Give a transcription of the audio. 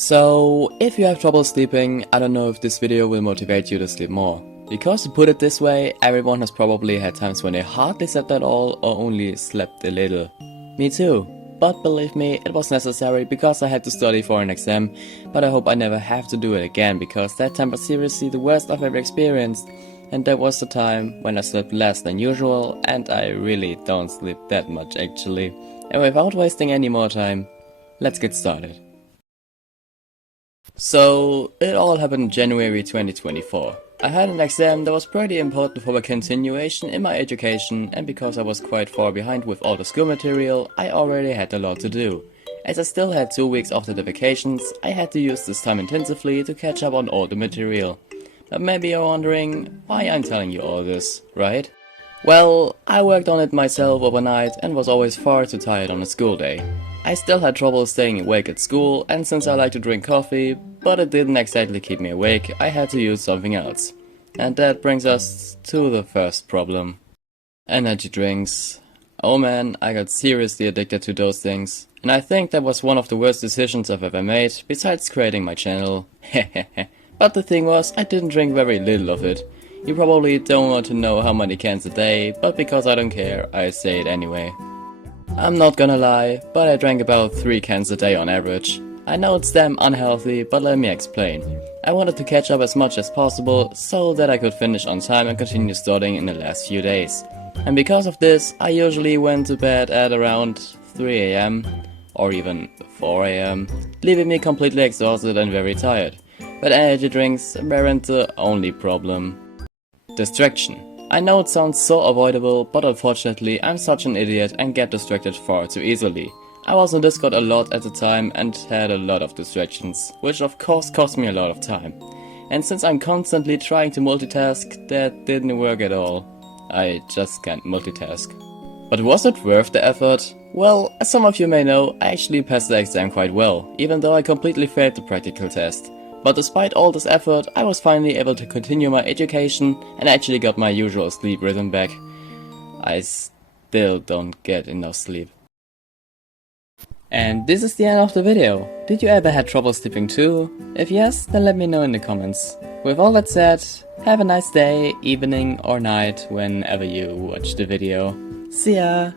So, if you have trouble sleeping, I don't know if this video will motivate you to sleep more. Because to put it this way, everyone has probably had times when they hardly slept at all or only slept a little. Me too. But believe me, it was necessary because I had to study for an exam, but I hope I never have to do it again because that time was seriously the worst I've ever experienced. And that was the time when I slept less than usual, and I really don't sleep that much actually. And without wasting any more time, let's get started. So, it all happened in January 2024. I had an exam that was pretty important for a continuation in my education, and because I was quite far behind with all the school material, I already had a lot to do. As I still had 2 weeks after the vacations, I had to use this time intensively to catch up on all the material. But maybe you're wondering why I'm telling you all this, right? Well, I worked on it myself overnight and was always far too tired on a school day. I still had trouble staying awake at school, and since I like to drink coffee, but it didn't exactly keep me awake, I had to use something else. And that brings us to the first problem. Energy drinks. Oh man, I got seriously addicted to those things. And I think that was one of the worst decisions I've ever made, besides creating my channel. But the thing was, I didn't drink very little of it. You probably don't want to know how many cans a day, but because I don't care, I say it anyway. I'm not gonna lie, but I drank about 3 cans a day on average. I know it's damn unhealthy, but let me explain. I wanted to catch up as much as possible, so that I could finish on time and continue studying in the last few days. And because of this, I usually went to bed at around 3 AM, or even 4 AM, leaving me completely exhausted and very tired. But energy drinks weren't the only problem. Distraction. I know it sounds so avoidable, but unfortunately I'm such an idiot and get distracted far too easily. I was on Discord a lot at the time and had a lot of distractions, which of course cost me a lot of time. And since I'm constantly trying to multitask, that didn't work at all. I just can't multitask. But was it worth the effort? Well, as some of you may know, I actually passed the exam quite well, even though I completely failed the practical test. But despite all this effort, I was finally able to continue my education and actually got my usual sleep rhythm back. I still don't get enough sleep. And this is the end of the video. Did you ever have trouble sleeping too? If yes, then let me know in the comments. With all that said, have a nice day, evening or night whenever you watch the video. See ya!